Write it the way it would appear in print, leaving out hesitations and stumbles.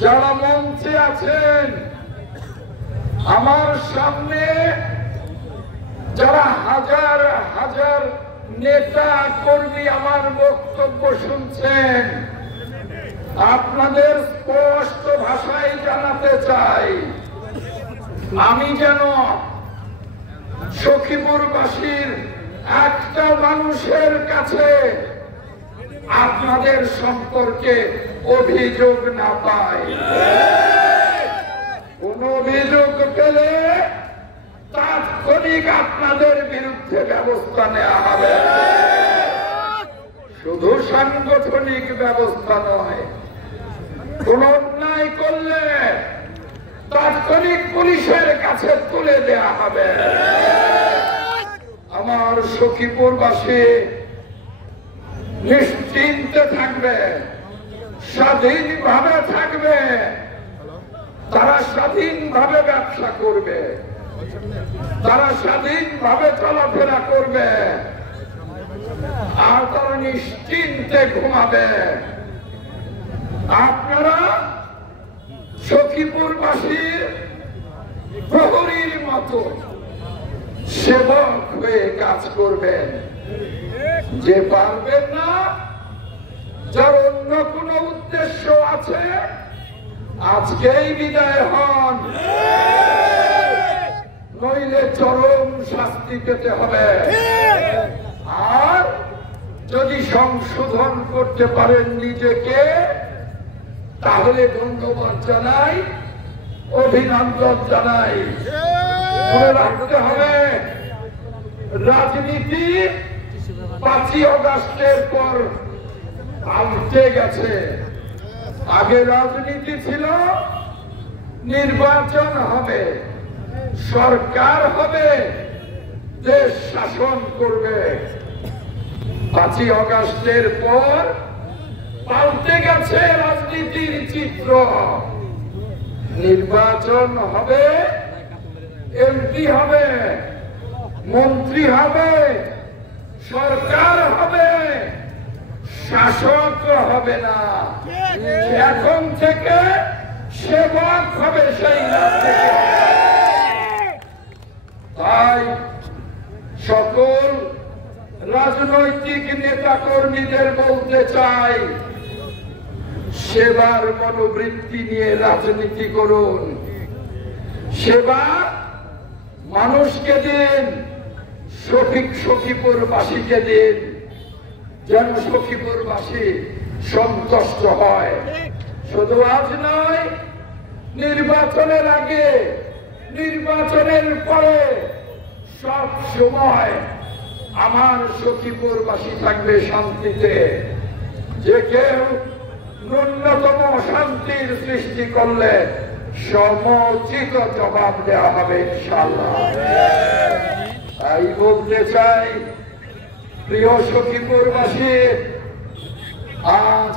যারা মঞ্চে আছেন, আমার সামনে যারা হাজার হাজার নেতা কর্মী আমার বক্তব্য শুনছেন, আপনাদের স্পষ্ট ভাষায় জানাতে চাই, আমি যেন সখীপুরবাসীর একটা মানুষের কাছে আপনাদের সম্পর্কে অভিযোগ না পাই। কোন অভিযোগ পেলে তাৎক্ষণিক আপনাদের বিরুদ্ধে ব্যবস্থা নেওয়া হবে। শুধু সাংগঠনিক ব্যবস্থা নয়, কোন অন্যায় করলে তাৎক্ষণিক পুলিশের কাছে তুলে দেওয়া হবে। আমার সখীপুরবাসী নিশ্চিন্তে থাকবে, স্বাধীনভাবে থাকবে, তারা স্বাধীনভাবে ব্যবসা করবে, তারা স্বাধীনভাবে চলাফেরা করবে, আর তারা নিশ্চিন্তে ঘুমাবে। আপনারা সখীপুরবাসীর প্রহরীর মতো সেবক হয়ে কাজ করবেন। যে পারবেন না, যার অন্য কোন উদ্দেশ্য আছে, আজকেই বিদায় হন, নইলে চরম শাস্তি পেতে হবে। আর যদি সংশোধন করতে পারেন নিজেকে, তাহলে ধন্যবাদ জানাই, অভিনন্দন জানাই। মনে রাখতে হবে, রাজনীতি 5ই আগস্টের পর পাল্টে গেছে। আগে রাজনীতি ছিল নির্বাচন হবে, সরকার হবে, দেশ শাসন করবে। 5ই আগস্টের পর পাল্টে গেছে রাজনীতির চিত্র। নির্বাচন হবে, এমপি হবে, মন্ত্রী হবে, সরকার হবে, শাসক হবে না। এখন থেকে সেবক হবে সেই রাজ্যে। তাই সকল রাজনৈতিক নেতা কর্মীদের বলতে চাই, সেবার মনোবৃত্তি নিয়ে রাজনীতি করুন। সেবা মানুষকে দিন, সখীপুরবাসীকে দিন, যেন সখীপুরবাসী সন্তুষ্ট হয়। শুধু আজ নয়, নির্বাচনের আগে, নির্বাচনের পরে, সব সময় আমার সখীপুরবাসী থাকবে শান্তিতে। যে কেউ ন্যূনতম অশান্তির সৃষ্টি করলে সমুচিত জবাব দেওয়া হবে ইনশাআল্লাহ। তাই বলতে চাই, প্রিয় সখীপুরবাসী, আজ